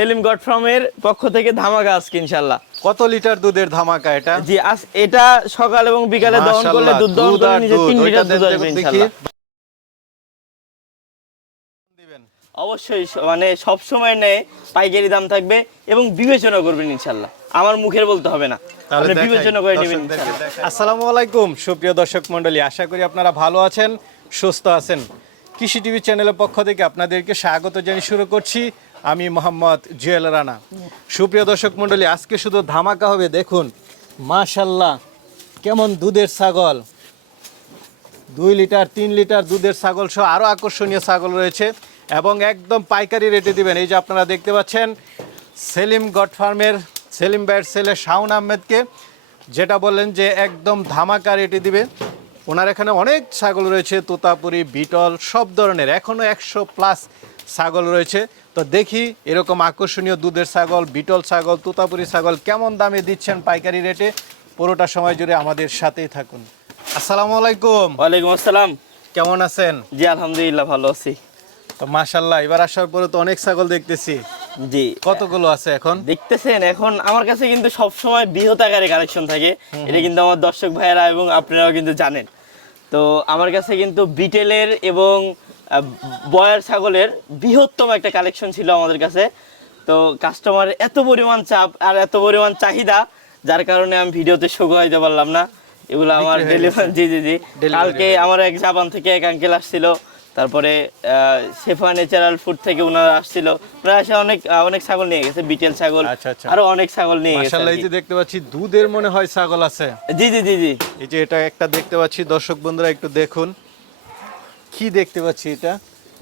Selim god ফার্মের পক্ষ থেকে ধামাকা আজকে ইনশাল্লাহ কত লিটার দুধের ধামাকা এটা? জি আজ এটা সকাল এবং বিকালে দহন করলে দুধ দহন করলে নিজে দুধ। তিন লিটার দুধ আসবে ইনশাল্লাহ অবশ্যই মানে সব সময় নেয় পাইকারি দাম থাকবে এবং বিবেচনা করবেন ইনশাল্লাহ আমার মুখের বলতে হবে না। বিবেচনা করে নেবেন। আসসালামু আলাইকুম সুপ্রিয় দর্শক মণ্ডলী আশা করি আপনারা ভালো আছেন সুস্থ আছেন। কৃষি টিভি চ্যানেলের পক্ষ থেকে আপনাদেরকে স্বাগত জানিয়ে শুরু করছি। আমি মোহাম্মদ জুয়েল রানা। সুপ্রিয় দর্শক মণ্ডলী, আজকে শুধু ধামাকা হবে, দেখুন মাশাল্লাহ কেমন দুধের ছাগল। দুই লিটার, তিন লিটার দুধের ছাগল সহ আরও আকর্ষণীয় ছাগল রয়েছে এবং একদম পাইকারি রেটে দিবেন। এই যে আপনারা দেখতে পাচ্ছেন, সেলিম গড ফার্মের, সেলিম ব্যাট ছেলে শাওন আহমেদকে, যেটা বললেন যে একদম ধামাকা রেটে দিবে। ওনার এখানে অনেক ছাগল রয়েছে, তোতাপুরি, বিটল, সব ধরনের এখনও একশো প্লাস ছাগল রয়েছে। তো দেখি এরকম আকর্ষণীয় দুধের ছাগল বিটল ছাগল তোতাপুরি ছাগল কেমন দামে দিচ্ছেন পাইকারি রেটে? পুরোটা সময় জুড়ে আমাদের সাথেই থাকুন। আসসালামু আলাইকুম। ওয়ালাইকুম আসসালাম। কেমন আছেন? জি আলহামদুলিল্লাহ ভালো আছি। তো মাশাল্লাহ এবার আসার পরে তো অনেক ছাগল দেখতেছি। জি। কতগুলো আছে এখন? দেখতেছেন এখন আমার কাছে কিন্তু সব সময় বৃহৎ আকারে কালেকশন থাকে। এটা কিন্তু আমার দর্শক ভাইয়েরা এবং আপনারাও কিন্তু জানেন। তো আমার কাছে কিন্তু বিটেলের এবং বয়ার ছাগলের বৃহত্তম একটা কালেকশন ছিল আমাদের কাছে। তো কাস্টমার এত পরিমাণ চাপ আর এত পরিমাণ চাহিদা যার কারণে আমি ভিডিওতে শো করাইতে পারলাম না। এগুলো আমার ডেলিভারি জি জি জি। কালকে আমার এক জাপান থেকে এক আঙ্কেল আসছিল। তারপরে আহ, শেফা ন্যাচারাল ফুড থেকে ওনারা আসছিল। ওনারা এসে অনেক অনেক ছাগল নিয়ে গেছে বিটেল ছাগল। আচ্ছা, আচ্ছা। আরও অনেক ছাগল নিয়ে গেছে মাশাল্লাহ এই যে দেখতে পাচ্ছি দুধের মনে হয় ছাগল আছে। জি জি জি জি। এই যে এটা একটা দেখতে পাচ্ছি। দর্শক বন্ধুরা একটু দেখুন। কি দেখতে পাচ্ছি এটা?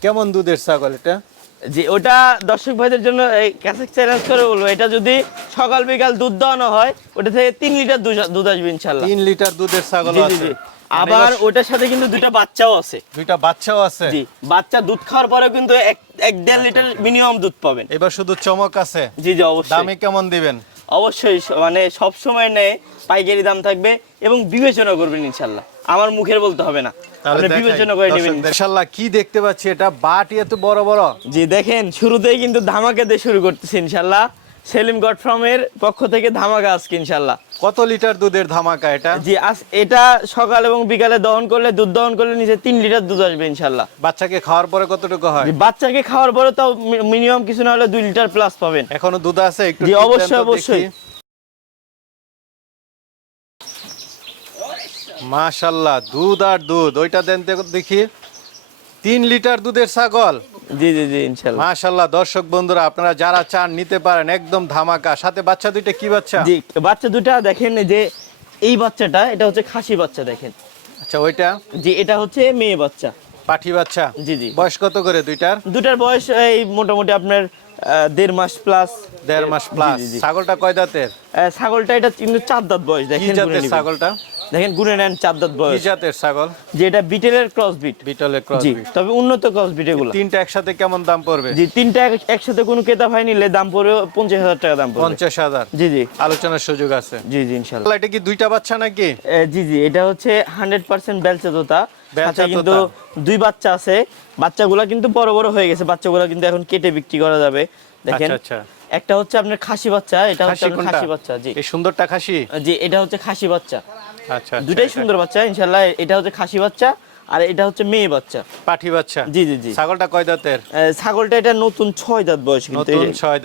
কেমন দুধের ছাগল এটা? জি ওটা দর্শক ভাইদের জন্য এই কাছে চ্যালেঞ্জ করে বলব। এটা যদি সকাল বিকাল দুধ দেওয়ানো হয় ওটা থেকে তিন লিটার দুধ- আসবে ইনশাল্লাহ তিন লিটার দুধের ছাগল আছে। মানে আবার ওটার সাথে কিন্তু দুইটা বাচ্চাও আছে। দুইটা বাচ্চাও আছে? জি বাচ্চা দুধ খাওয়ার পরেও কিন্তু এক এক দেড় লিটার মিনিমাম দুধ পাবেন। এবার শুধু চমক আছে? জি জি অবশ্যই। দামে কেমন দিবেন? অবশ্যই মানে সব সময় নেয় পাইকারি দাম থাকবে এবং বিবেচনা করবেন ইনশাল্লাহ আমার মুখের বলতে হবে না। তাহলে বিবেচনা করে নেবেন। দর্শকদের। কি দেখতে পাচ্ছি এটা? বাটি এত বড় বড়। জি দেখেন শুরুতেই কিন্তু ধামাকা দিয়ে শুরু করতেছি ইনশাল্লাহ। সেলিম গড ফার্মের পক্ষ থেকে ধামাকা আজকে ইনশাল্লাহ। কত লিটার দুধের ধামাকা এটা? জি আজ এটা সকাল এবং বিকালে দহন করলে দুধ দহন করলে নিচে তিন লিটার দুধ আসবে ইনশাল্লাহ। বাচ্চাকে খাওয়ার পরে কতটুকু হয়? বাচ্চাকে খাওয়ার পরে তাও মিনিমাম কিছু না হলে দুই লিটার প্লাস পাবেন। এখনও দুধ আছে একটু অবশ্যই, অবশ্যই। মাশাল্লাহ দুধ আর দুধ। ওইটা দেন দেখি। তিন লিটার দুধের ছাগল? জি জি জি ইনশাল্লাহ। মাশাল্লাহ দর্শক বন্ধুরা আপনারা যারা চান নিতে পারেন একদম ধামাকা। সাথে বাচ্চা দুইটা কি বাচ্চা? জি বাচ্চা দুটা দেখেন যে এই বাচ্চাটা এটা হচ্ছে খাসি বাচ্চা দেখেন। আচ্ছা ওইটা? জি এটা হচ্ছে মেয়ে বাচ্চা। পাঠি বাচ্চা? জি জি। বয়স কত করে দুইটার? দুটার বয়স এই মোটামুটি আপনার দেড় মাস প্লাস দেড় মাস প্লাস। ছাগলটা কয় দাঁতের? ছাগলটা এটা কিন্তু চার দাঁত বয়স দেখেন। ছাগলটা? দেখেন গুনে নেন চার দাঁত বয়স। জাতের ছাগল? যে এটা বিটেলের ক্রস বিট বিটলের ক্রস জি তবে উন্নত ক্রস বিট এগুলো তিনটা একসাথে কেমন দাম পড়বে? জি তিনটা একসাথে কোনো ক্রেতা ভাই নিলে দাম পড়বে পঞ্চাশ হাজার টাকা দাম পড়বে। পঞ্চাশ হাজার। জি জি। আলোচনার সুযোগ আছে। জি জি ইনশাল্লাহ। এটা কি দুইটা বাচ্চা নাকি? জি জি এটা হচ্ছে হান্ড্রেড পার্সেন্ট বেলচা তোতা সাথে কিন্তু দুই বাচ্চা আছে বাচ্চাগুলা কিন্তু বড় বড় হয়ে গেছে বাচ্চাগুলা কিন্তু এখন কেটে বিক্রি করা যাবে। দেখেন আচ্ছা আচ্ছা। একটা হচ্ছে আপনার খাসি বাচ্চা এটা হচ্ছে খাসি বাচ্চা জি। এই সুন্দরটা খাসি? জি এটা হচ্ছে খাসি বাচ্চা। আচ্ছা আচ্ছা, দুটাই সুন্দর বাচ্চা ইনশাল্লাহ এটা হচ্ছে খাসি বাচ্চা আর এটা হচ্ছে মেয়ে বাচ্চা। পাঠি বাচ্চা? জি জি জি। ছাগলটা কয় দাঁতের? ছাগলটা এটা নতুন ছয় দাঁত বয়স কিন্তু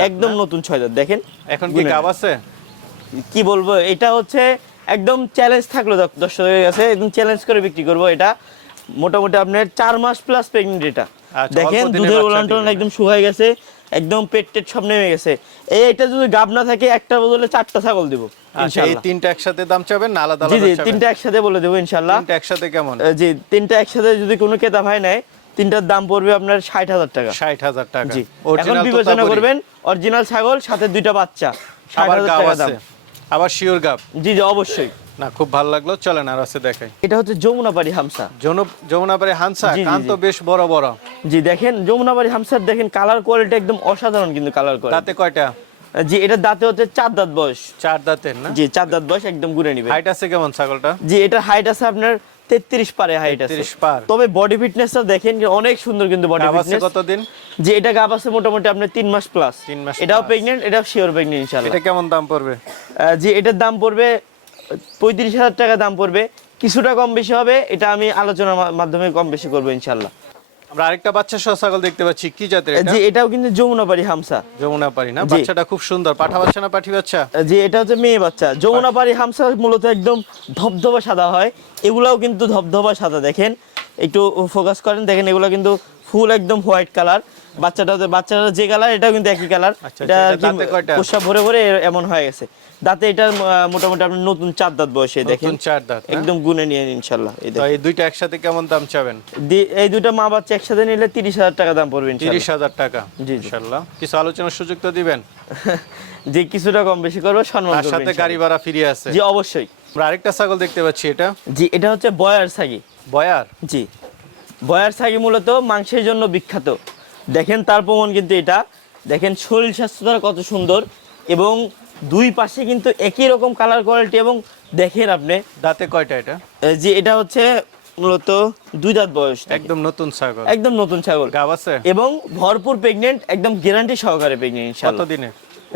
একদম নতুন ছয় দাঁত দেখেন। এখন কি গাব আছে? কি বলব এটা হচ্ছে একদম চ্যালেঞ্জ থাকল দর- দর্শকের কাছে একদম চ্যালেঞ্জ করে বিক্রি করব এটা। মোটামুটি আপনার চার মাস প্লাস প্রেগনেন্ট এটা। আচ্ছা, দেখেন দুধের বাচ্চা ওলান টোলান একদম শুকায় গেছে একদম পেট টেট সব নেমে গেছে। এই এটা যদি গাব না থাকে একটা বদলে চারটা ছাগল দিব আচ্ছা এই তিনটা একসাথে দাম চাবেন না আলাদা জি আলাদা জি তিনটা একসাথে বলে দেবো ইনশাল্লাহ। তিনটা একসাথে কেমন? জি তিনটা একসাথে যদি কোনো ক্রেতা ভাই নেয় তিনটার দাম পড়বে আপনার ষাট হাজার টাকা। ষাট হাজার টাকা। জি এখন বিবেচনা করবেন অরিজিনাল ছাগল সাথে দুইটা বাচ্চা ষাট আবার হাজার গাব টাকা দাম। আবার শিওর গাব। জি জি অবশ্যই। না খুব ভালো লাগল। চলেন আর আছে দেখাই। এটা হচ্ছে যমুনাপাড়ি হামসা। যমুনা যমুনাপাড়ি হানসা জি, জি, কান তো বেশ বড় বড়। জি দেখেন যমুনাবাড়ি হামসার দেখেন কালার কোয়ালিটি একদম অসাধারণ কিন্তু কালার কোয়ালিটি তাতে কয়টা? জি এটা দাঁতে হচ্ছে চার দাঁত বয়স। চার দাঁতের না? জি চার দাঁত বয়স একদম ঘুরে নিবে হাইট আছে কেমন ছাগলটা? জি এটা হাইট আছে আপনার তেত্রিশ পারে হাইট আছে। 33 পার। তবে বডি ফিটনেসটা দেখেন অনেক সুন্দর কিন্তু বডি ফিটনেস কতদিন? যে এটা গাব আছে মোটামুটি আপনার তিন মাস প্লাস তিন মাস এটাও plus। প্রেগনেন্ট এটাও শিওর প্রেগনেন্ট ইনশাল্লাহ এটা কেমন দাম পড়বে? যে এটার দাম পড়বে পঁয়ত্রিশ হাজার টাকা দাম পড়বে। কিছুটা কম বেশি হবে এটা আমি আলোচনার মাধ্যমে কম বেশি করব ইনশাল্লাহ আমরা আরেকটা বাচ্চা সহ ছাগল দেখতে পাচ্ছি কি জাতের এটা? যে এটাও কিন্তু যমুনাপাড়ি হামসা। যমুনা পারি না? জি। বাচ্চাটা খুব সুন্দর। পাঠা বাচ্চা না পাঠি বাচ্চা? যে এটা হচ্ছে মেয়ে বাচ্চা। যমুনাপাড়ি হামসা মূলত একদম ধবধবা সাদা হয়। এগুলাও কিন্তু ধবধবা সাদা দেখেন। একটু ফোকাস করেন দেখেন এগুলো কিন্তু ফুল একদম হোয়াইট কালার বাচ্চাটা বাচ্চাটা যে কালার এটাও কিন্তু একই কালার আচ্ছা, এটা এটা? পোষা ভরে ভরে এমন হয়ে গেছে। দাঁতে এটা মোটামুটি আপনার নতুন চার দাঁত বয়সে দেখেন। চার দাঁত একদম গুনে নিয়ে নিন ইনশাল্লাহ এই দুইটা একসাথে কেমন দাম চাবেন? এই দুটো মা বাচ্চা একসাথে নিলে তিরিশ হাজার টাকা দাম পড়বে তিরিশ হাজার টাকা জি। ইনশাল্লাহ কিছু আলোচনার সুযোগ তো দিবেন? যে কিছুটা কম বেশি করব সম্মান সাথে গাড়ি ভাড়া ফিরিয়ে আছে। জি অবশ্যই। আমরা আরেকটা ছাগল দেখতে পাচ্ছি এটা? জি এটা হচ্ছে বয়ার সাগি বয়ার? জি। বয়ার সাগি মূলত মাংসের জন্য বিখ্যাত। দেখেন তার প্রমাণ কিন্তু এটা। দেখেন শরীর স্বাস্থ্যটা কত সুন্দর এবং দুই পাশে কিন্তু একই রকম কালার কোয়ালিটি এবং দেখেন আপনি দাঁতে কয়টা এটা? যে এটা হচ্ছে মূলত দুই দাঁত বয়স একদম নতুন ছাগল। একদম নতুন ছাগল। গাব আছে? এবং ভরপুর প্রেগনেন্ট একদম গ্যারান্টি সহকারে প্রেগনেন্ট ইনশাআল্লাহ। কতদিনে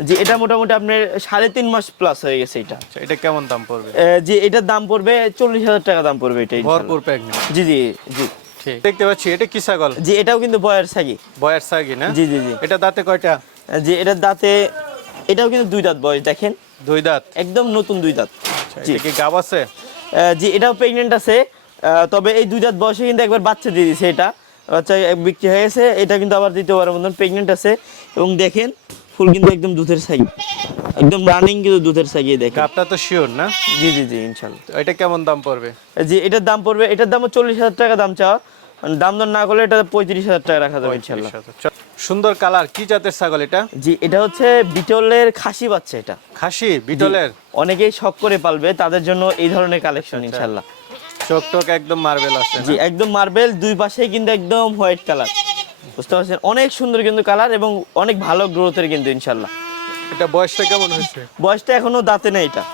যে এটা মোটামুটি আপনার সাড়ে তিন মাস প্লাস হয়ে গেছে এটা। আচ্ছা, এটা কেমন দাম পড়বে? যে এটার দাম পড়বে চল্লিশ হাজার টাকা দাম পড়বে এটা ভরপুর প্রেগনেন্ট জি জি জি। ঠিক দেখতে পাচ্ছি এটা কি ছাগল? জি এটাও কিন্তু বয়ার সাগি বয়ার ছাগি না? জি জি জি। এটা দাঁতে কয়টা? এটার দাঁতে এটাও কিন্তু দুই দাঁত বয়স দেখেন। দুই দাঁত? একদম নতুন দুই দাঁত। আচ্ছা, জি। কি গাব আছে? জি এটাও প্রেগনেন্ট আছে। তবে এই দুই দাঁত বয়সে কিন্তু একবার বাচ্চা দিয়ে দিয়েছে এটা। বাচ্চা বিক্রি হয়ে গেছে এটা কিন্তু আবার দ্বিতীয়বারের মতন প্রেগনেন্ট আছে। এবং দেখেন ফুল কিন্তু একদম দুধের সাই একদম রানিং কিন্তু দুধের সাইয়ে দেখেন। গাবটা তো শিওর না? জি জি জি ইনশাল্লাহ। তো এটা কেমন দাম পড়বে? জি এটার দাম পড়বে এটার দামও চল্লিশ হাজার টাকা দাম চাওয়া। মানে দাম দর না করলে এটা পঁয়ত্রিশ হাজার টাকা রাখা যাবে ইনশাল্লাহ। 35,000 চ- সুন্দর কালার কি জাতের ছাগল এটা? জি এটা হচ্ছে বিটলের খাসি বাচ্চা এটা। খাসি বিটলের? অনেকেই শখ করে পালবে তাদের জন্য এই ধরনের কালেকশন আচ্ছা। ইনশাল্লাহ। চোখ টোক একদম মার্বেল আছে জি একদম মার্বেল দুই পাশেই কিন্তু একদম হোয়াইট কালার বুঝতে পারছেন? অনেক সুন্দর কিন্তু কালার এবং অনেক ভালো গ্রোথের কিন্তু ইনশাল্লাহ এটা বয়সটা কেমন হয়েছে? বয়সটা এখনও দাঁতে নেই এটা।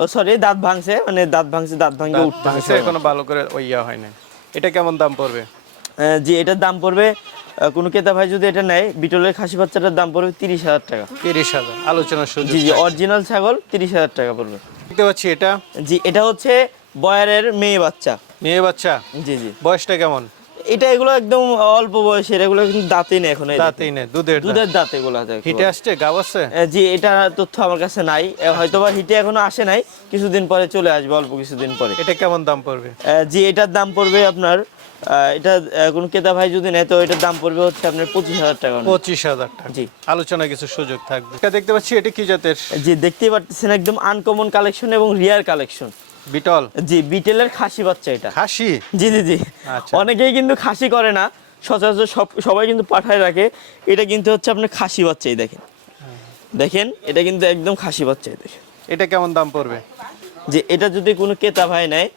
ও সরি দাঁত ভাঙছে মানে দাঁত ভাঙছে দাঁত ভাঙে ভাঙছে, এখনও ভালো করে ইয়া হয় না এটা কেমন দাম পড়বে? জি এটার দাম পড়বে কোনো ক্রেতা ভাই যদি এটা নেয় বিটলের খাসি বাচ্চাটার দাম পড়বে তিরিশ হাজার টাকা। তিরিশ হাজার আলোচনার সুযোগ জি জি অরিজিনাল ছাগল তিরিশ হাজার টাকা পড়বে। দেখতে পাচ্ছি এটা। জি এটা হচ্ছে বয়ারের মেয়ে বাচ্চা। মেয়ে বাচ্চা? জি জি। বয়সটা কেমন? এটা এগুলো একদম অল্প বয়সের এগুলো কিন্তু দাঁতই নেই এখন। দাঁতেই নেই দুধের দাঁত। দুধের দাঁত এগুলো হিটে আসছে গাব আছে জি এটা তথ্য আমার কাছে নাই। হয়তো বা হিটে এখনও আসে নাই কিছুদিন পরে চলে আসবে অল্প কিছুদিন পরে। এটা কেমন দাম পড়বে? জি এটার দাম পড়বে আপনার এটা কোনো ক্রেতা ভাই যদি নেয় তো এটার দাম পড়বে হচ্ছে আপনার পঁচিশ হাজার টাকা পঁচিশ হাজার টাকা। জি। আলোচনা কিছু সুযোগ থাকবে। এটা দেখতে পাচ্ছি এটা কি জাতের? জি দেখতেই পাচ্ছেন একদম আনকমন কালেকশন এবং রিয়ার কালেকশন বিটল? জি বিটেলের খাসি বাচ্চা এটা। খাসি? জি জি জি। আচ্ছা। অনেকেই কিন্তু খাসি করে না। সচরাচর সব সবাই কিন্তু পাঠায় রাখে। এটা কিন্তু হচ্ছে আপনার খাসি বাচ্চাই দেখেন। দেখেন এটা কিন্তু একদম খাসি বাচ্চাই দেখেন। এটা কেমন দাম পড়বে? যে এটা যদি কোনো ক্রেতা ভাই নেয়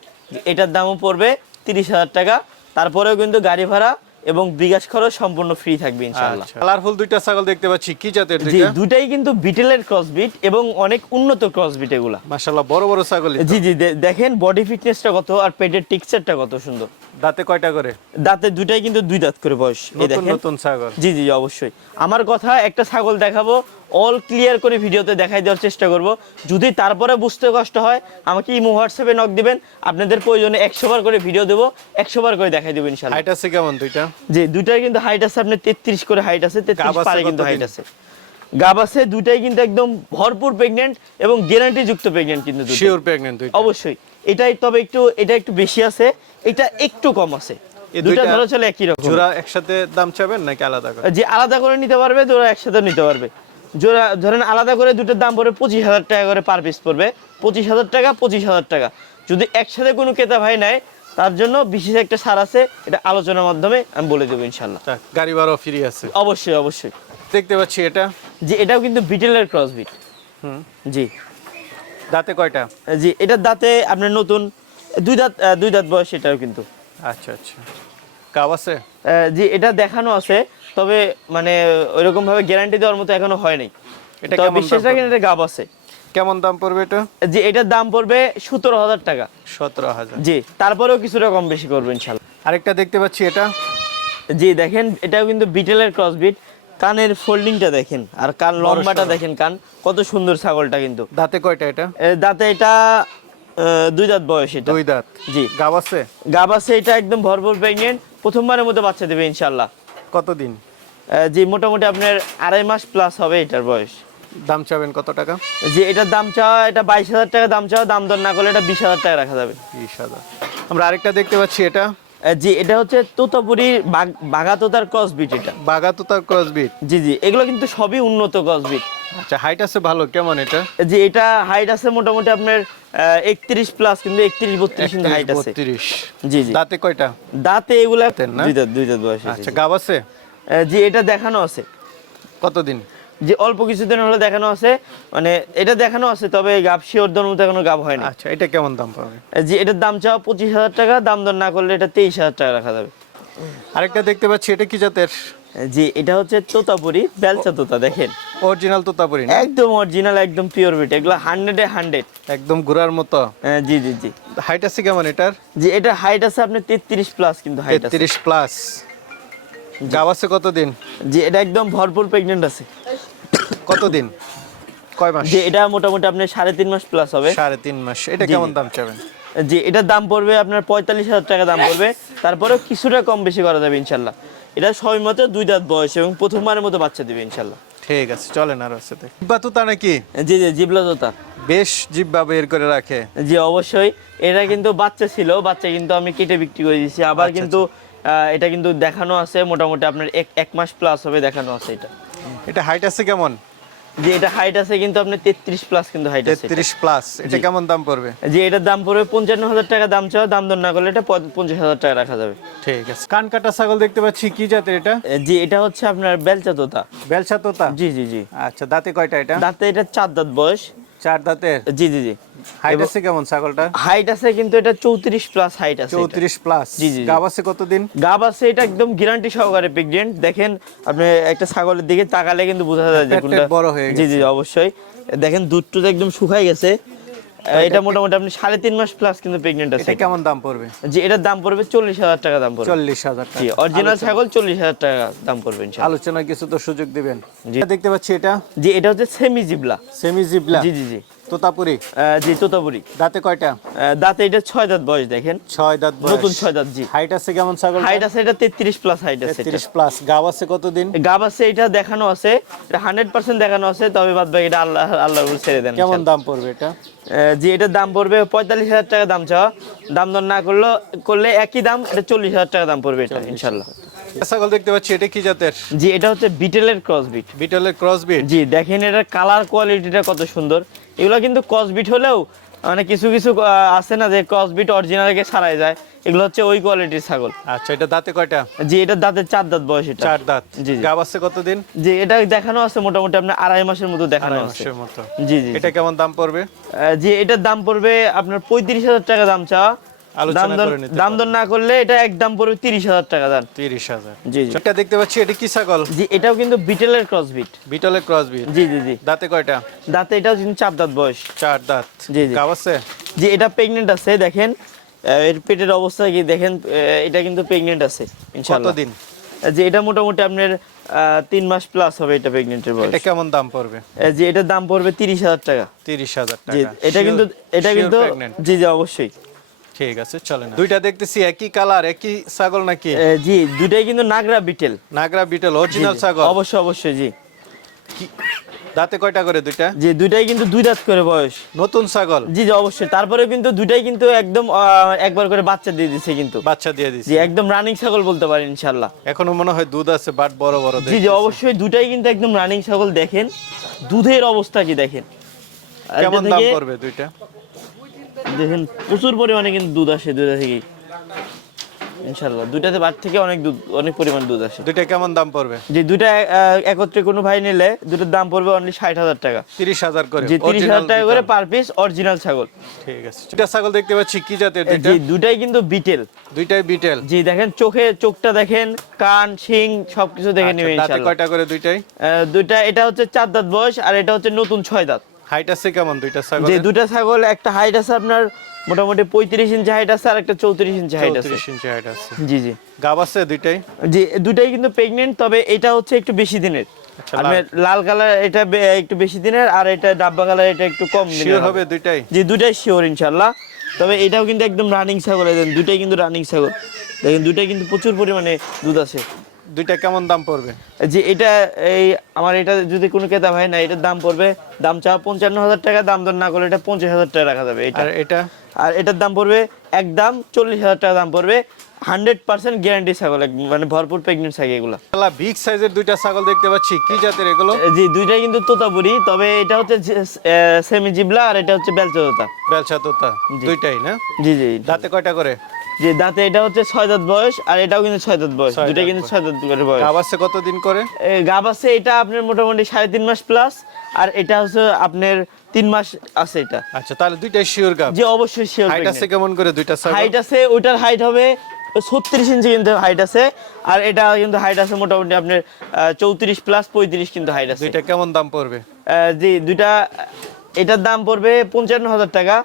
এটার দামও পড়বে তিরিশ হাজার টাকা। তারপরেও কিন্তু গাড়ি ভাড়া এবং বিকাশ খরচ সম্পূর্ণ ফ্রি থাকবে ইনশাআল্লাহ। কালারফুল দুইটা ছাগল দেখতে পাচ্ছি কি জাতের জি দুটাই কিন্তু বিটেলের ক্রসবিট এবং অনেক উন্নত ক্রসবিট এগুলা। মাশাআল্লাহ বড় বড় ছাগল জি জি দেখেন বডি ফিটনেসটা কত আর পেটের টেক্সচারটা কত সুন্দর। দাঁতে কয়টা করে? দাঁতে দুটাই কিন্তু দুই দাঁত করে বয়স এই নতুন নতুন ছাগল। জি জি অবশ্যই। আমার কথা একটা ছাগল দেখাবো অল ক্লিয়ার করে ভিডিওতে দেখাই দেওয়ার চেষ্টা করব। যদি তারপরে বুঝতে কষ্ট হয় আমাকে ইমো হোয়াটসঅ্যাপে নক দিবেন। আপনাদের প্রয়োজনে একশো বার করে ভিডিও দেবো একশো বার করে দেখাই দেবো ইনশাল্লাহ হাইট আছে কেমন দুইটা? জি দুটাই কিন্তু হাইট আছে আপনার তেত্রিশ করে হাইট আছে তেত্রিশ পারে কিন্তু হাইট আছে। গাব আছে দুটাই কিন্তু একদম ভরপুর প্রেগনেন্ট এবং গ্যারান্টি যুক্ত প্রেগনেন্ট কিন্তু শিওর প্রেগনেন্ট অবশ্যই। এটাই তবে একটু এটা একটু বেশি আছে এটা একটু কম আছে। দুইটা ধরো চলে একই রকম। জোড়া একসাথে দাম চাবেন নাকি আলাদা করে? যে আলাদা করে নিতে পারবে তোরা একসাথে নিতে পারবে। জোড়া ধরেন আলাদা করে দুটোর দাম পড়বে পঁচিশ হাজার টাকা করে পার পিস পড়বে। পঁচিশ হাজার টাকা পঁচিশ হাজার টাকা। যদি একসাথে কোনো ক্রেতা ভাই নেয় তার জন্য বিশেষ একটা ছাড় আছে এটা আলোচনার মাধ্যমে আমি বলে দেবো ইনশাল্লাহ গাড়ি ভাড়াও ফ্রি আছে। অবশ্যই অবশ্যই। দেখতে পাচ্ছি এটা। যে এটাও কিন্তু বিটেলের ক্রসবিট হুম। জি। দাঁতে কয়টা? জি এটার দাঁতে আপনার নতুন দুই দাঁত দুই দাঁত বয়স এটাও কিন্তু। আচ্ছা আচ্ছা। গাব আছে? জি এটা দেখানো আছে। তবে মানে ওইরকম ভাবে গ্যারান্টি দেওয়ার মতো এখনও হয় নাই। এটা বিশ্বাস রাখেন এটা গাব আছে। কেমন দাম পড়বে এটা? যে এটার দাম পড়বে সতেরো হাজার টাকা। সতেরো হাজার। জি তারপরেও কিছুটা কম বেশি করব ইনশাল্লাহ। আরেকটা দেখতে পাচ্ছি এটা। জি দেখেন এটাও কিন্তু বিটেলের ক্রসবিট কানের ফোল্ডিংটা দেখেন আর কান লম্বাটা দেখেন কান কত সুন্দর ছাগলটা কিন্তু। দাঁতে কয়টা এটা? দাঁতে এটা দুই দাঁত বয়স এটা। দুই দাঁত। জি। গাব আছে? গাব আছে এটা একদম ভরপুর প্রেগনেন্ট প্রথমবারের মতো বাচ্চা দেবে ইনশাল্লাহ। কতদিন? জি মোটামুটি আপনার আড়াই মাস প্লাস হবে এটার বয়স। দাম চাবেন কত টাকা? যে এটার দাম চাওয়া এটা বাইশ হাজার টাকা দাম চাওয়া দাম দর না করলে এটা বিশ হাজার টাকা রাখা যাবে। বিশ হাজার। আমরা আরেকটা দেখতে পাচ্ছি এটা। জি এটা হচ্ছে তোতাপুরি বাঘা তোতার ক্রসবিট এটা। বাগাতো তার ক্রসবিট জি জি এগুলো কিন্তু সবই উন্নত ক্রসবিট আচ্ছা হাইট আছে ভালো কেমন এটা? যে এটা হাইট আছে মোটামুটি আপনার একত্রিশ প্লাস কিন্তু একত্রিশ বত্রিশ কিন্তু হাইট আছে। বত্রিশ। জি জি। দাঁতে কয়টা? দাঁতে এগুলা দাঁতের না? দুই দাঁত দুই দাঁত বয়স আচ্ছা গাব আছে? জি এটা দেখানো আছে। কতদিন? যে অল্প কিছুদিন হলে দেখানো আছে মানে এটা দেখানো আছে তবে গাব শিওর দর মতো এখনও গাব হয়নি। আচ্ছা এটা কেমন দাম পাবে? যে এটার দাম চাওয়া পঁচিশ হাজার টাকা দাম দর না করলে এটা তেইশ হাজার টাকা রাখা যাবে। আরেকটা দেখতে পাচ্ছি এটা কি জাতের? জি এটা হচ্ছে তোতাপুরি বেলচা তোতা দেখেন। অরিজিনাল তোতাপুরি না? একদম অরিজিনাল একদম পিওর বিট এগুলো হান্ড্রেডে হান্ড্রেড একদম ঘোরার মতো? জি জি জি। হাইট আছে কেমন এটার? জি এটা হাইট আছে আপনি তেত্রিশ প্লাস কিন্তু হাইট আছে। তেত্রিশ প্লাস গাব আছে কতদিন? জি এটা একদম ভরপুর প্রেগনেন্ট আছে। কতদিন? কয় মাস? যে এটা মোটামুটি আপনার সাড়ে তিন মাস প্লাস হবে। সাড়ে তিন মাস। এটা কেমন দাম চাবেন? যে এটার দাম পড়বে আপনার পঁয়তাল্লিশ হাজার টাকা দাম পড়বে। তারপরেও কিছুটা কম বেশি করা যাবে ইনশাল্লাহ। এটা সবই মতো দুই দাঁত বয়স এবং প্রথমবারের মতো বাচ্চা দিবে ইনশাল্লাহ। ঠিক আছে চলেন আর আছে জিব্বা তোতা নাকি? জি জি জিবলা তোতা। বেশ জিব্বা বের করে রাখে। জি অবশ্যই। এটা কিন্তু বাচ্চা ছিল বাচ্চা কিন্তু আমি কেটে বিক্রি করে দিয়েছি। আবার আচ্ছা, কিন্তু আহ, এটা কিন্তু দেখানো আছে মোটামুটি আপনার এক এক মাস প্লাস হবে দেখানো আছে এটা। এটা হাইট আছে কেমন? যে এটা হাইট আছে কিন্তু আপনার তেত্রিশ প্লাস কিন্তু হাইট আছে এটা। তেত্রিশ প্লাস এটা কেমন দাম পড়বে? যে এটার দাম পড়বে পঞ্চান্ন হাজার টাকা দাম চাও দাম দর না করলে এটা প- পঞ্চাশ হাজার টাকা রাখা যাবে। ঠিক আছে। কান কাটা ছাগল দেখতে পাচ্ছি কি জাতের এটা? জি এটা হচ্ছে আপনার বেলচা তোতা। বেলচা তোতা? জি জি জি। আচ্ছা দাঁতে কয়টা এটা? দাঁতে এটা চার দাঁত বয়স। চার দাঁতের? জি জি জি। হাইট আছে কেমন ছাগলটা? হাইট আছে কিন্তু এটা চৌত্রিশ প্লাস হাইট আছে এটা। চৌত্রিশ প্লাস জি, জি। গাব আছে কতদিন? গাব আছে এটা একদম গ্যারান্টি সহকারে প্রেগন্যান্ট দেখেন আপনি একটা ছাগলের দিকে তাকালে কিন্তু বোঝা যায় যে কোনটা বড় হয়ে জি জি অবশ্যই। দেখেন দুধটা একদম শুকাই গেছে। এটা মোটামুটি আপনি সাড়ে তিন মাস প্লাস কিন্তু প্রেগনেন্ট আছে এটা কেমন দাম পড়বে? যে এটার দাম পড়বে চল্লিশ হাজার টাকা দাম পড়বে। চল্লিশ হাজার জি টাকা অরিজিনাল ছাগল চল্লিশ হাজার টাকা দাম পড়বে ইনশাআল্লাহ। আলোচনা কিছু তো সুযোগ দিবেন। জি। দেখতে পাচ্ছি এটা? যে এটা হচ্ছে সেমি জিবলা সেমি জিবলা জি জি জি। তোতাপুরি? জি তোতাপুরি। দাঁতে কয়টা? দাঁতে এটা ছয় দাঁত বয়স দেখেন। ছয় দাঁত। নতুন ছয় দাঁত জি। হাইট আছে কেমন ছাগল হাইট আছে এটা তেত্রিশ প্লাস হাইট আছে। তেত্রিশ প্লাস গাব আছে কতদিন? গাব আছে এটা দেখানো আছে এটা হান্ড্রেড পার্সেন্ট দেখানো আছে তবে বাদ বাকি এটা আল্লাহ আল্লাহর উপর ছেড়ে দেন কেমন দাম পড়বে এটা? জি এটার দাম পড়বে পঁয়তাল্লিশ হাজার টাকা দাম চাওয়া দাম দর না করলে করলে একই দাম এটা চল্লিশ হাজার টাকা দাম পড়বে এটা ইনশাল্লাহ ছাগল দেখতে পাচ্ছি এটা কি জাতের? জি এটা হচ্ছে বিটেলের ক্রস বিট বিটলের ক্রস বিট জি দেখেন এটার কালার কোয়ালিটিটা কত সুন্দর। এগুলো কিন্তু কসবিট হলেও মানে কিছু কিছু আছে না যে কসবিট অরিজিনালকে সারাই যায়। এগুলো হচ্ছে ওই কোয়ালিটির ছাগল। আচ্ছা এটা দাঁতে কয়টা? জি এটা দাঁতে চার দাঁত বয়স এটা। চার দাঁত। জি। গাব আছে কতদিন? জি এটা দেখানো আছে মোটামুটি আপনার আড়াই মাসের মতো দেখানো আড়াই আছে। মাসের মতো। জি জি এটা কেমন দাম পড়বে? জি এটার দাম পড়বে আপনার পঁয়ত্রিশ হাজার টাকা দাম চাওয়া। দাম দর না করলে এটা একদম পড়বে তিরিশ হাজার টাকা দাম। তিরিশ হাজার। জি জি। এটা দেখতে পাচ্ছি এটা কি ছাগল? জি এটাও কিন্তু বিটেলের ক্রস বিট বিটলের ক্রস বিট জি জি জি। দাঁতে কয়টা? দাঁতে এটাও কিন্তু চার দাঁত বয়স। চার দাঁত। জি, জি। গাব আছে? জি এটা প্রেগনেন্ট আছে দেখেন। এর পেটের অবস্থা কি দেখেন এটা কিন্তু প্রেগনেন্ট আছে ইনশাআল্লাহ। কতদিন? যে এটা মোটামুটি আপনার তিন মাস প্লাস হবে এটা প্রেগনেন্টের বয়স। এটা কেমন দাম পড়বে? যে এটার দাম পড়বে তিরিশ হাজার টাকা। তিরিশ হাজার টাকা। এটা কিন্তু এটা কিন্তু জি জি অবশ্যই। ঠিক আছে চলে না। দুইটা দেখতেছি একই কালার একই ছাগল নাকি? জি দুটাই কিন্তু নাগরা বিটেল। নাগরা বিটল অরিজিনাল ছাগল? অবশ্যই অবশ্যই জি। দাঁতে কয়টা করে দুইটা? জি দুটাই কিন্তু দুই দাঁত করে বয়স। নতুন ছাগল? জি জি অবশ্যই। তারপরে কিন্তু দুটাই কিন্তু একদম একবার করে বাচ্চা দিয়ে দিছে কিন্তু। বাচ্চা দিয়ে দিছি। জি একদম রানিং ছাগল বলতে পারেন ইনশাল্লাহ এখনও মনে হয় দুধ আছে বাট বড় বড় জি জি অবশ্যই দুটাই কিন্তু একদম রানিং ছাগল দেখেন। দুধের অবস্থা কি দেখেন? কেমন দাম পড়বে দুইটা? দেখেন প্রচুর পরিমাণে কিন্তু দুধ আসে দুধ থেকেই ইনশাল্লাহ দুইটাতে বাট থেকে অনেক দুধ অনেক পরিমাণ দুধ আসে। দুইটা কেমন দাম পড়বে? যে দুইটা একত্রে কোনো ভাই নিলে দুটোর দাম পড়বে অনলি ষাট হাজার টাকা। তিরিশ হাজার করে। যে তিরিশ হাজার টাকা করে পার পিস অরিজিনাল ছাগল। ঠিক আছে। দুইটা ছাগল দেখতে পাচ্ছি কি জাতের জি দুটাই কিন্তু বিটেল। দুইটাই বিটেল। জি দেখেন চোখে চোখটা দেখেন কান শিং সবকিছু দেখে নেবে আচ্ছা, দাঁতে কয়টা করে দুইটাই? দুইটা এটা হচ্ছে চার দাঁত বয়স আর এটা হচ্ছে নতুন ছয় দাঁত। হাইট আছে কেমন দুইটা ছাগল যে দুটা ছাগল একটা হাইট আছে আপনার মোটামুটি পঁয়ত্রিশ ইঞ্চি হাইট আছে আর একটা চৌত্রিশ ইঞ্চি হাইট আছে। ইঞ্চি হাইট আছে। জি জি। গাব আছে দুইটাই? জি দুটাই কিন্তু প্রেগনেন্ট তবে এটা হচ্ছে একটু বেশি দিনের। আচ্ছা, লাল। কালার এটা একটু বেশি দিনের আর এটা ডাব্বা কালার এটা একটু কম দিনের হবে। দুইটাই? জি দুটাই শিওর ইনশাল্লাহ তবে এটাও কিন্তু একদম রানিং ছাগল দেখেন দুটাই কিন্তু রানিং ছাগল। দেখেন দুটাই কিন্তু প্রচুর পরিমাণে দুধ আছে। দুইটা কেমন দাম পড়বে? যে এটা এই আমার এটা যদি কোনো ক্রেতা হয় না এটার দাম পড়বে দাম চাওয়া পঞ্চান্ন হাজার টাকা দাম দর না করলে এটা পঞ্চাশ হাজার টাকা রাখা যাবে এটা। এটা? আর এটার দাম পড়বে একদম চল্লিশ হাজার টাকা দাম পড়বে হান্ড্রেড পার্সেন্ট গ্যারান্টি ছাগল মানে ভরপুর প্রেগনেন্ট থাকে এগুলো। বিগ সাইজের দুইটা ছাগল দেখতে পাচ্ছি কি জাতের এগুলো? জি দুইটাই কিন্তু তোতাপুরি তবে এটা হচ্ছে সেমি জিবলা আর এটা হচ্ছে বেলচা তোতা। বেলচা তোতা দুইটাই না? জি জি। দাঁতে কয়টা করে? যে দাঁতে এটা হচ্ছে ছয় দাঁত বয়স আর এটাও কিন্তু ছয় দাঁত বয়স। দুটাই কিন্তু ছয় দাঁত করে বয়স। গাব আছে কতদিন করে? গাব আছে এটা আপনার মোটামুটি সাড়ে তিন মাস প্লাস আর এটা হচ্ছে আপনার তিন মাস আছে এটা। আচ্ছা তাহলে দুইটাই শিওর গাব? যে অবশ্যই শিওর হাইট আছে কেমন করে দুইটা হাইট আছে ওইটার হাইট হবে ছত্রিশ ইঞ্চি কিন্তু হাইট আছে আর এটা কিন্তু হাইট আছে মোটামুটি আপনার চৌত্রিশ প্লাস পঁয়ত্রিশ কিন্তু হাইট আছে। দুইটা কেমন দাম পড়বে? জি দুইটা এটার দাম পড়বে পঞ্চান্ন হাজার টাকা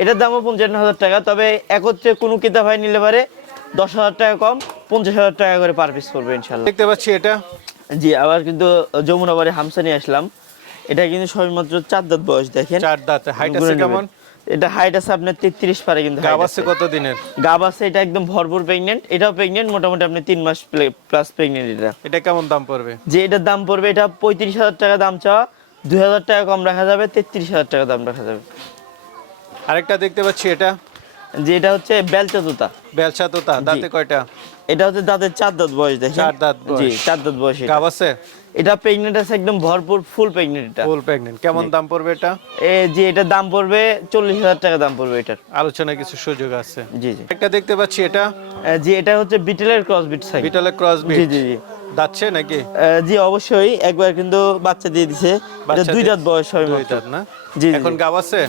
এটার দামও পঞ্চান্ন হাজার টাকা তবে একত্রে কোনো কিতাব হয় নিলে পারে দশ হাজার টাকা কম পঞ্চাশ হাজার টাকা করে পার পিস করবে ইনশাল্লাহ দেখতে পাচ্ছি এটা। জি আবার কিন্তু যমুনা বাড়ি হামসা নিয়ে আসলাম। এটা কিন্তু সবেমাত্র চার দাঁত বয়স দেখেন। চার দাঁতে হাইট আছে কেমন? এটা হাইট আছে আপনার তেত্রিশ পারে কিন্তু গাব আছে। কত দিনের গাব আছে এটা একদম ভরপুর প্রেগনেন্ট এটাও প্রেগনেন্ট মোটামুটি আপনি তিন মাস প্লাস প্রেগনেন্ট এটা। এটা কেমন দাম পড়বে? যে এটার দাম পড়বে এটা পঁয়ত্রিশ হাজার টাকা দাম চাওয়া। দুই হাজার টাকা কম রাখা যাবে তেত্রিশ হাজার টাকা দাম রাখা যাবে। আরেকটা দেখতে পাচ্ছি এটা। যে এটা হচ্ছে বেলচা তোতা বেলচা তোতা দাঁতে কয়টা? এটা হচ্ছে দাঁতের চার দাঁত বয়স দেখেন। চার দাঁত জি চার দাঁত বয়স। গাব আছে? এটা প্রেগনেন্ট আছে একদম ভরপুর ফুল প্রেগনেন্ট এটা। ফুল প্রেগনেন্ট কেমন দাম পড়বে এটা? এ যে এটা দাম পড়বে চল্লিশ হাজার টাকা দাম পড়বে এটার। আলোচনায় কিছু সুযোগ আছে। জি জি। একটা দেখতে পাচ্ছি এটা। জি এটা হচ্ছে বিটেলের ক্রস বিট সাইকেল বিটলে ক্রস জি বিট জি জি। যাচ্ছে নাকি? জি অবশ্যই। একবার কিন্তু বাচ্চা দিয়ে দিছে। এটা দুই দাঁত বয়স দাঁত না? জি, জি, এখন গাব আছে?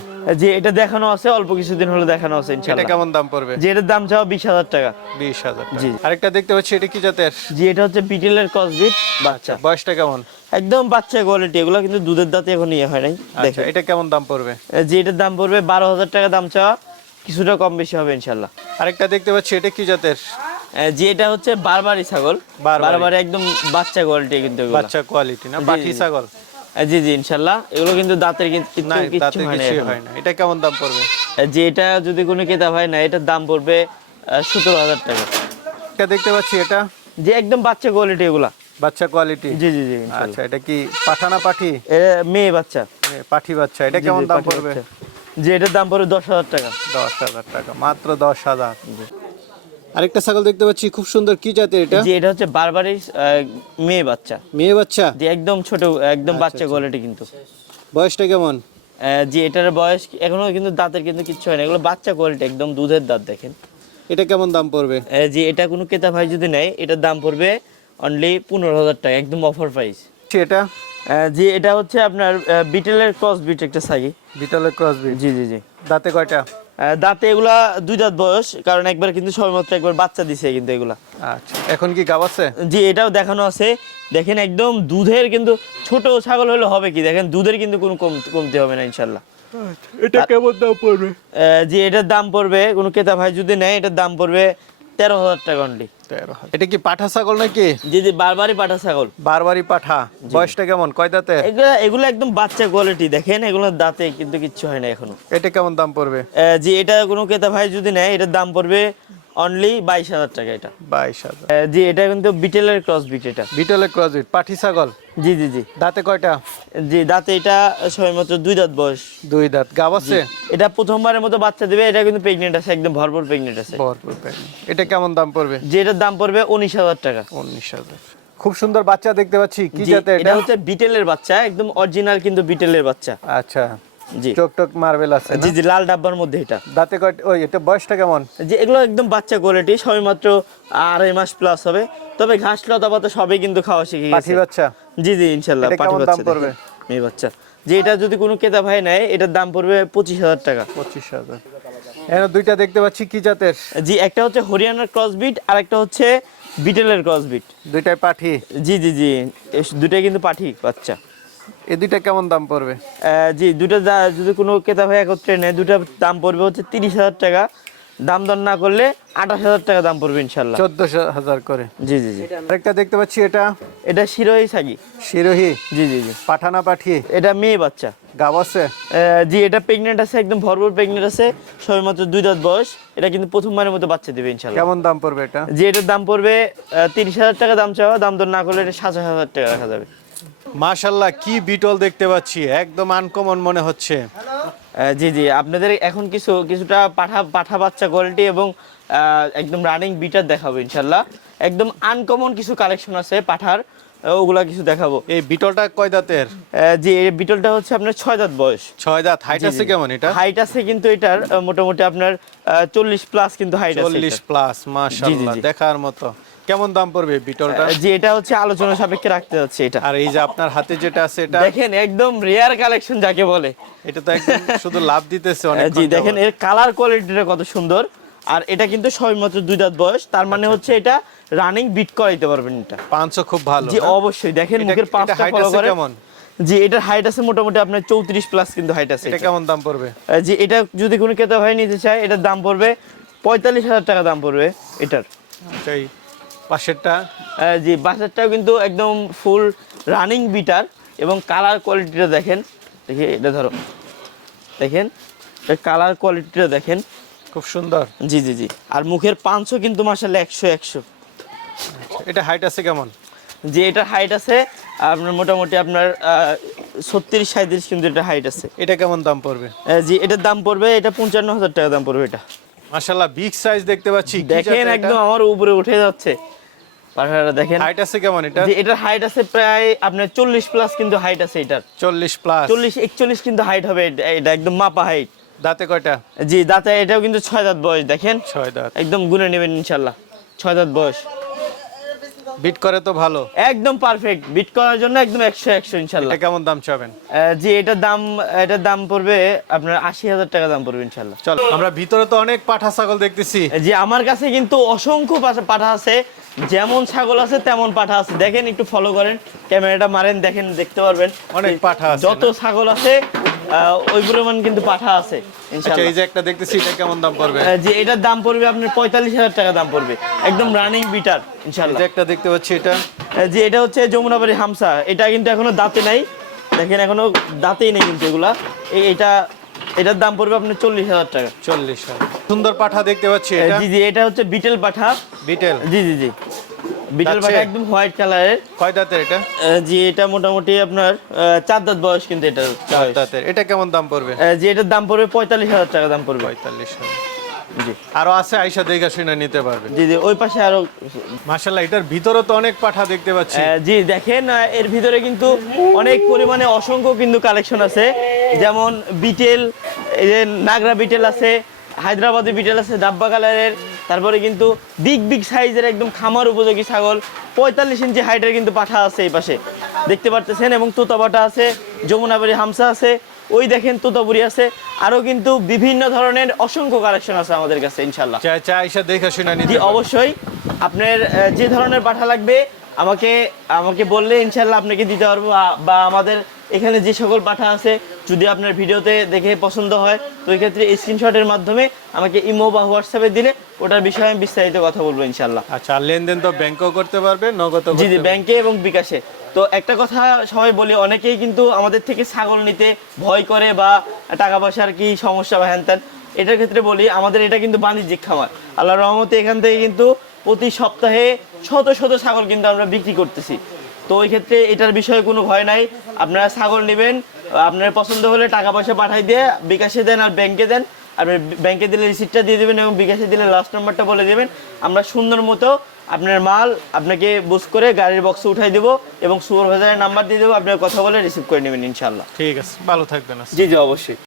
যে এটা দেখানো আছে অল্প কিছুদিন হলো দেখানো আছে এটা কেমন দাম পড়বে? যে এটার দাম চাও বিশ হাজার টাকা। বিশ হাজার জি। আরেকটা দেখতে পাচ্ছি এটা কি জাতের? জি এটা হচ্ছে বিটেলের ক্রসবিট বাচ্চা বয়সটা কেমন? একদম বাচ্চা কোয়ালিটি এগুলো কিন্তু দুধের দাঁতে এখন ইয়ে হয় নাই। আচ্ছা দেখেন। এটা কেমন দাম পড়বে? যে এটার দাম পড়বে বারো হাজার টাকা দাম চাওয়া। কিছুটা কম বেশি হবে ইনশাল্লাহ আরেকটা দেখতে পাচ্ছি এটা কি জাতের? যে এটা হচ্ছে বারবারি ছাগল। বারবারি। একদম বাচ্চা কোয়ালিটি কিন্তু বাচ্চা কোয়ালিটি না জি, জি। ছাগল। জি জি ইনশাল্লাহ। এগুলো কিন্তু দাঁতের কিন্তু কিছু হয় না এটা কেমন দাম পড়বে? যে এটা যদি কোনো কেতাব হয় না এটার দাম পড়বে সতেরো হাজার টাকা। এটা দেখতে পাচ্ছি এটা? যে একদম বাচ্চা কোয়ালিটি এগুলা। বাচ্চা কোয়ালিটি জি জি জি। আচ্ছা এটা কি পাঠানা পাঠি? মেয়ে বাচ্চা। পাঠি বাচ্চা। এটা কেমন দাম পড়বে। যে এটার দাম পড়বে দশ হাজার টাকা। দশ হাজার টাকা মাত্র দশ হাজার। আরেকটা ছাগল দেখতে পাচ্ছি খুব সুন্দর। কি জাতের এটা? যে এটা হচ্ছে বারবারি মেয়ে বাচ্চা। মেয়ে বাচ্চা? যে একদম ছোট একদম বাচ্চা কোয়ালিটি কিন্তু। বয়সটা কেমন? যে এটার বয়স এখনও কিন্তু দাঁতের কিন্তু কিচ্ছু হয় না। এগুলো বাচ্চা কোয়ালিটি একদম দুধের দাঁত দেখেন। এটা কেমন দাম পড়বে? যে এটা কোনো ক্রেতা ভাই যদি নেয় এটার দাম পড়বে অনলি পনেরো হাজার টাকা একদম অফার প্রাইস এটা? যে এটা হচ্ছে আপনার বিটেলের ক্রস বিট একটা সাগি ক্রস ক্রসবি জি জি জি। দাঁতে কয়টা? দাঁতে এগুলা দুই দাঁত বয়স কারণ একবার কিন্তু সবেমাত্র একবার বাচ্চা দিছে কিন্তু এগুলা। আচ্ছা এখন কি গাব আছে জি এটাও দেখানো আছে। দেখেন একদম দুধের কিন্তু ছোট ছাগল হলে হবে কি? দেখেন দুধের কিন্তু কোনো কমতে কমতি হবে না ইনশাল্লাহ এটা কেমন দাম পড়বে? জি যে এটার দাম পড়বে কোনো কেতা ভাই যদি নেয় এটার দাম পড়বে তেরো হাজার টাকা অনলি তেরো হাজার। এটা কি পাঠা ছাগল নাকি? জি জি বারবারই পাঠা ছাগল। বারবারই পাঠা। বয়সটা কেমন? কয় দাঁতে? এগুলো এগুলো একদম বাচ্চা কোয়ালিটি দেখেন? এগুলো দাঁতে কিন্তু কিচ্ছু হয় না এখনও। এটা কেমন দাম পড়বে? জি যে এটা কোনো কেতা ভাই যদি নেয় এটার দাম পড়বে অনলি বাইশ হাজার টাকা এটা। বাইশ হাজার। জি এটা কিন্তু বিটেলের ক্রস বিট এটা। বিটলের ক্রসবিট পাঠি ছাগল? জি জি জি। দাঁতে কয়টা? জি দাঁতে এটা সবেমাত্র দুই দাঁত বয়স। দুই দাঁত। গাব আছে? এটা প্রথমবারের মতো বাচ্চা দেবে এটা কিন্তু প্রেগনেন্ট আছে একদম ভরপুর প্রেগনেন্ট আছে। ভরপুর। এটা কেমন দাম পড়বে? যে এটার দাম পড়বে উনিশ হাজার টাকা। উনিশ হাজার। খুব সুন্দর বাচ্চা দেখতে পাচ্ছি কি জি, জাতে এটা এটা? হচ্ছে বিটেলের বাচ্চা একদম অরিজিনাল কিন্তু বিটেলের বাচ্চা। আচ্ছা। জি। মার্বেল আছে জি জি লাল ডাব্বার মধ্যে এটা। দাঁতে কয় ওই এটা বয়সটা কেমন? যে এগুলো একদম বাচ্চা কোয়ালিটি সবে আড়াই মাস প্লাস হবে। তবে ঘাস লতা পাতা সবই কিন্তু খাওয়া শিখে পাঠি গেছে বাচ্চা? জি জি ইনশাল্লাহ এটা পাঠি দাম পড়বে? মেয়ে বাচ্চা। যে এটা যদি কোনো ক্রেতা ভাই নেয় এটার দাম পড়বে পঁচিশ হাজার টাকা। পঁচিশ হাজার। দুইটা দেখতে পাচ্ছি কি জাতের? জি একটা হচ্ছে হরিয়ানার ক্রসবিট আর একটা হচ্ছে বিটেলের ক্রসবিট দুইটাই পাঠি। জি জি জি এ দুটাই কিন্তু পাঠি বাচ্চা। এই দুইটা কেমন দাম পড়বে? জি দুটো যদি কোনো ক্রেতা ভাই একত্রে নেয় দুটার দাম পড়বে হচ্ছে তিরিশ হাজার টাকা। দাম দর না করলে আঠাশ হাজার টাকা দাম পড়বে ইনশাল্লাহ। চোদ্দশো হাজার করে। জি জি জি। আরেকটা দেখতে পাচ্ছি এটা? এটা শিরোই সাগি শিরোহি? জি জি জি। পাঠানা পাঠি? এটা মেয়ে বাচ্চা। গাব আছে? জি এটা প্রেগনেন্ট আছে একদম ভরপুর প্রেগনেন্ট আছে সবেমাত্র দুই দাঁত বয়স। এটা কিন্তু প্রথমবারের মতো বাচ্চা দেবে ইনশাল্লাহ। কেমন দাম পড়বে এটা? জি এটার দাম পড়বে তিরিশ হাজার টাকা দাম চাওয়া দাম দর না করলে এটা সাতাশ হাজার টাকা রাখা যাবে। মাশাল্লাহ কি বিটল দেখতে পাচ্ছি। একদম আনকমন মনে হচ্ছে। জি জি আপনাদের এখন কিছু কিছুটা পাঠা পাঠা বাচ্চা কোয়ালিটি এবং একদম রানিং বিটার দেখাবো ইনশাল্লাহ একদম আনকমন কিছু কালেকশন আছে পাঠার ওগুলা কিছু দেখাবো। এই বিটলটা কয় দাঁতের? জি এই বিটলটা হচ্ছে আপনার ছয় দাঁত বয়স। ছয় দাঁত। হাইট আছে কেমন এটা? হাইট আছে কিন্তু এটার মোটামুটি আপনার চল্লিশ প্লাস কিন্তু হাইট আছে চল্লিশ প্লাস মাশাল্লাহ জি। দেখার মতো। কেমন দাম পড়বে বিটলটা জি এটা হচ্ছে আলোচনা সাপেক্ষে রাখতে যাচ্ছে এটা। আর এই যে আপনার হাতে যেটা আছে এটা? দেখেন একদম রেয়ার কালেকশন যাকে বলে। এটা তো একদম শুধু লাভ দিতেছে অনেক জি দেখেন এর কালার কোয়ালিটিটা কত সুন্দর। আর এটা কিন্তু সবেমাত্র দুই দাঁত বয়স তার মানে আচ্ছা। হচ্ছে এটা রানিং বিট করাইতে পারবেন এটা। পাঁচশো খুব ভালো জি অবশ্যই। দেখেন মুখের পাঁচটা ফলো করে। কেমন? জি এটার হাইট আছে মোটামুটি আপনার চৌত্রিশ প্লাস কিন্তু হাইট আছে এটা কেমন দাম পড়বে? জি এটা যদি কোনো ক্রেতা ভাই নিতে চায় এটার দাম পড়বে পঁয়তাল্লিশ হাজার টাকা দাম পড়বে এটার। সেই পাশেরটা? জি বাসারটাও কিন্তু একদম ফুল রানিং বিটার এবং কালার কোয়ালিটিটা দেখেন। দেখি এটা ধরো। দেখেন কালার কোয়ালিটিটা দেখেন। খুব সুন্দর। জি জি জি। আর মুখের পাঁচশো কিন্তু মাসালে একশো একশো। এটা হাইট আছে কেমন? যে এটার হাইট আছে আপনার মোটামুটি আপনার ছত্রিশ সাঁত্রিশ কিন্তু এটা হাইট আছে। এটা কেমন দাম পড়বে? জি এটার দাম পড়বে এটা পঞ্চান্ন হাজার টাকা দাম পড়বে এটা। মাশাল্লাহ বিগ সাইজ দেখতে পাচ্ছি। দেখেন একদম আমার উপরে উঠে যাচ্ছে। পাঠাটা দেখেন। হাইট আছে কেমন এটা এটার হাইট আছে প্রায় আপনার চল্লিশ প্লাস কিন্তু হাইট আছে এটার। চল্লিশ প্লাস চল্লিশ একচল্লিশ কিন্তু হাইট হবে এটা- এটা একদম মাপা হাইট দাঁতে কয়টা? জি দাঁতে এটাও কিন্তু দাঁত বয়স দেখেন। দাঁত। একদম গুনে নেবেন দাঁত বয়স। বিট করে তো ভালো। একদম পারফেক্ট বিট করার জন্য একদম একশো একশো ইনশাল্লাহ এটা কেমন দাম চাবেন? জি এটার দাম এটার দাম পড়বে আপনার আশি হাজার টাকা দাম পড়বে ইনশাল্লাহ চলো আমরা ভিতরে তো অনেক পাঠা ছাগল দেখতেছি। জি আমার কাছে কিন্তু অসংখ্য পাঠা আছে। যেমন ছাগল আছে তেমন পাঠা আছে। দেখেন একটু ফলো করেন। ক্যামেরাটা মারেন দেখেন দেখতে পারবেন। অনেক পাঠা আছে যত ছাগল আছে ওই পরিমাণ কিন্তু পাঠা আছে আচ্ছা এই যে একটা দেখতেছি এটা কেমন দাম পড়বে? জি এটার দাম পড়বে আপনার পঁয়তাল্লিশ হাজার টাকা দাম পড়বে। একদম রানিং বিটার এই ইনশাল্লাহ যে একটা দেখতে পাচ্ছি এটা। জি এটা হচ্ছে যমুনাবাড়ি হামসা। এটা কিন্তু এখনও দাঁতে নাই। দেখেন এখনও দাঁতেই নেই কিন্তু এগুলা। এই এটা এটার দাম পড়বে আপনার চল্লিশ হাজার টাকা। চল্লিশ সুন্দর পাঠা দেখতে পাচ্ছি এটা। জি জি এটা হচ্ছে বিটেল পাঠা। বিটেল। জি জি জি। বিটেল পাঠা একদম হোয়াইট কালারের। কয় দাঁতের এটা? জি এটা মোটামুটি আপনার চার দাঁত বয়স কিন্তু এটা চার দাঁতের। এটা কেমন দাম পড়বে? জি এটার দাম পড়বে পঁয়তাল্লিশ হাজার টাকা দাম পড়বে। পঁয়তাল্লিশ জি। আরও আছে আইসা দেখা শুনে নিতে পারবে। জি জি ওই পাশে আরও মাশাল্লাহ এটার ভিতরে তো অনেক পাঠা দেখতে পাচ্ছি। জি দেখেন এর ভিতরে কিন্তু অনেক পরিমাণে অসংখ্য কিন্তু কালেকশন আছে। যেমন বিটেল এই যে নাগরা বিটেল আছে হায়দ্রাবাদি বিটেল আছে ডাব্বা কালারের। তারপরে কিন্তু বিগ বিগ সাইজের একদম খামার উপযোগী ছাগল। পঁয়তাল্লিশ ইঞ্চি হাইটের কিন্তু পাঠা আছে এই পাশে। দেখতে পারতেছেন এবং তোতা পাঠা আছে যমুনাবাড়ি হামসা আছে ওই দেখেন তোতাপুরি আছে। আরও কিন্তু বিভিন্ন ধরনের অসংখ্য কালেকশন আছে আমাদের কাছে ইনশাল্লাহ শুনে নিতে অবশ্যই। আপনার যে ধরনের পাঠা লাগবে আমাকে আমাকে বললে ইনশাল্লাহ আপনাকে দিতে পারব বা আমাদের এখানে যে সকল পাঠা আছে যদি আপনার ভিডিওতে দেখে পছন্দ হয় তো এই ক্ষেত্রে স্ক্রিনশটের মাধ্যমে আমাকে ইমো বা হোয়াটসঅ্যাপে দিলে ওটার বিষয়ে আমি বিস্তারিত কথা বলব ইনশাল্লাহ আচ্ছা আর লেনদেন তো ব্যাংকেও করতে পারবে নগদ জি জি ব্যাংকে এবং বিকাশে। তো একটা কথা সবাই বলি অনেকেই কিন্তু আমাদের থেকে ছাগল নিতে ভয় করে বা টাকা পয়সার কি সমস্যা বা হ্যান এটার ক্ষেত্রে বলি আমাদের এটা কিন্তু বাণিজ্যিক খামার। আল্লাহ রহমতে এখান থেকে কিন্তু প্রতি সপ্তাহে শত শত ছাগল কিন্তু আমরা বিক্রি করতেছি। তো ওই ক্ষেত্রে এটার বিষয়ে কোনো ভয় নাই আপনারা ছাগল নেবেন আপনার পছন্দ হলে টাকা পয়সা পাঠাই দিয়ে বিকাশে দেন আর ব্যাংকে দেন। আপনি ব্যাংকে দিলে রিসিপ্টটা দিয়ে দেবেন এবং বিকাশে দিলে লাস্ট নাম্বারটা বলে দেবেন। আমরা সুন্দর মতো আপনার মাল আপনাকে বুক করে গাড়ির বক্সে উঠাই দেবো এবং সুপারভাইজারের নাম্বার দিয়ে দেবো। আপনার কথা বলে রিসিভ করে নেবেন ইনশাল্লাহ ঠিক আছে ভালো থাকবেন জি জি অবশ্যই।